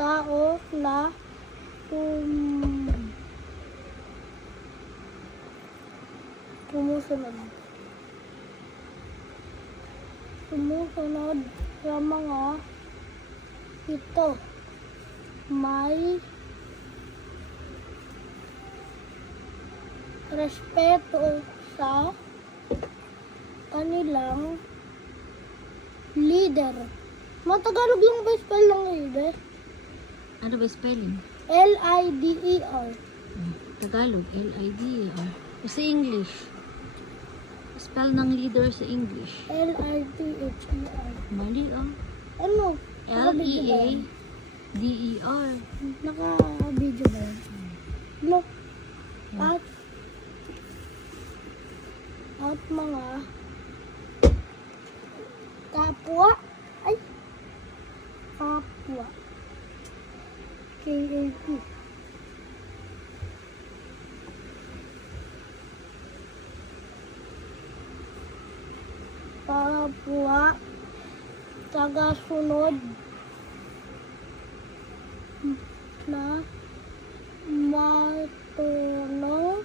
tao na sumusunod sa mga ito. May respeto sa kanilang leader. Matagalog lang ba spell ng leader? Ano ba spelling? L-I-D-E-R. Tagalog, L-I-D-E-R. Sa English. Spell ng leader sa English. L-I-T-H-E-R. Mali Ano? L-E-A-D-E-R. Naka-video ba yun? Look. At mga kapwa. Kapwa. K-A-P. Kapwa. Tagasunod na matanong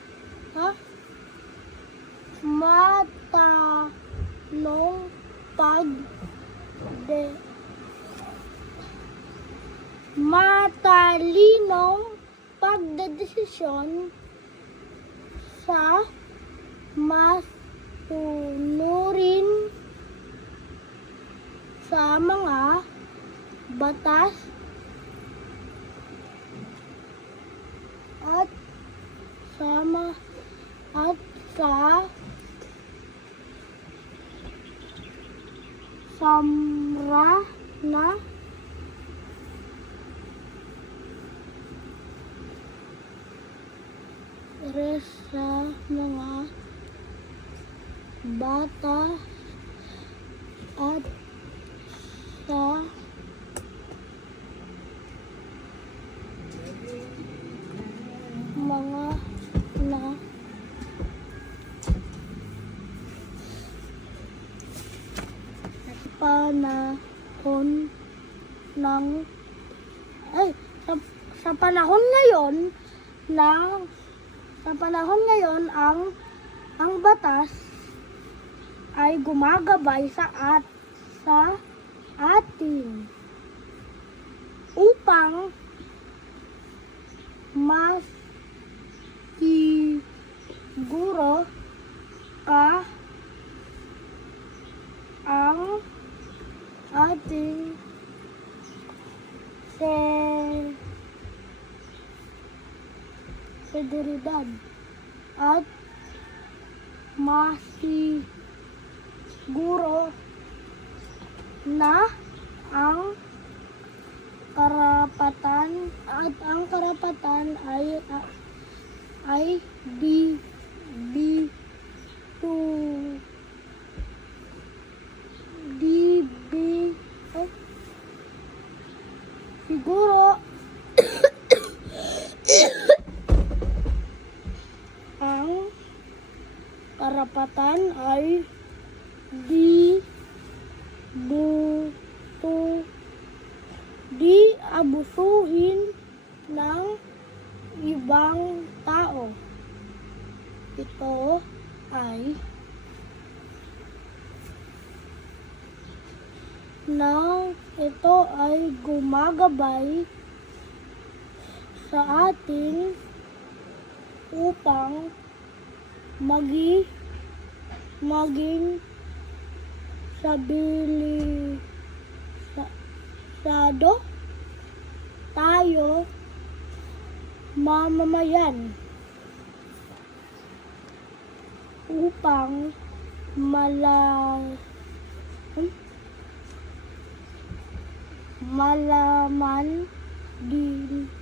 matalinong pagdedesisyon sa masunurin sa mga batas at sa samra na sa mga bata at sa mga na panahon ng sa panahon ngayon ang batas ay gumagabay sa atin upang mas siguro ang ating seguridad at masiguro na ang karapatan ay siguro ang karapatan ay di abusuhin ng ibang tao. Ito ay gumagabay sa atin upang maging stabilisado tayo mamamayan upang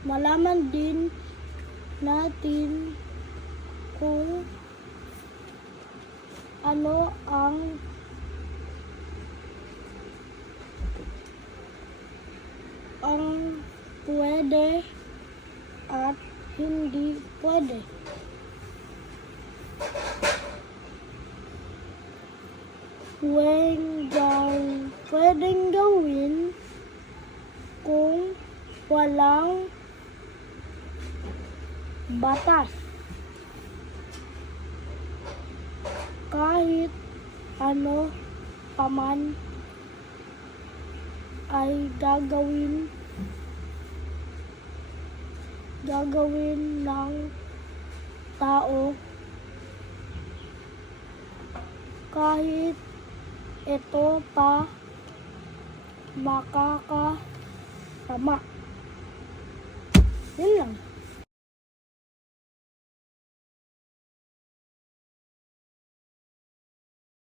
malaman din natin kung ano ang pwede at hindi pwede. Pwedeng gawin, kung walang batas. Kahit ano paman ay gagawin ng tao kahit ito pa makakasama.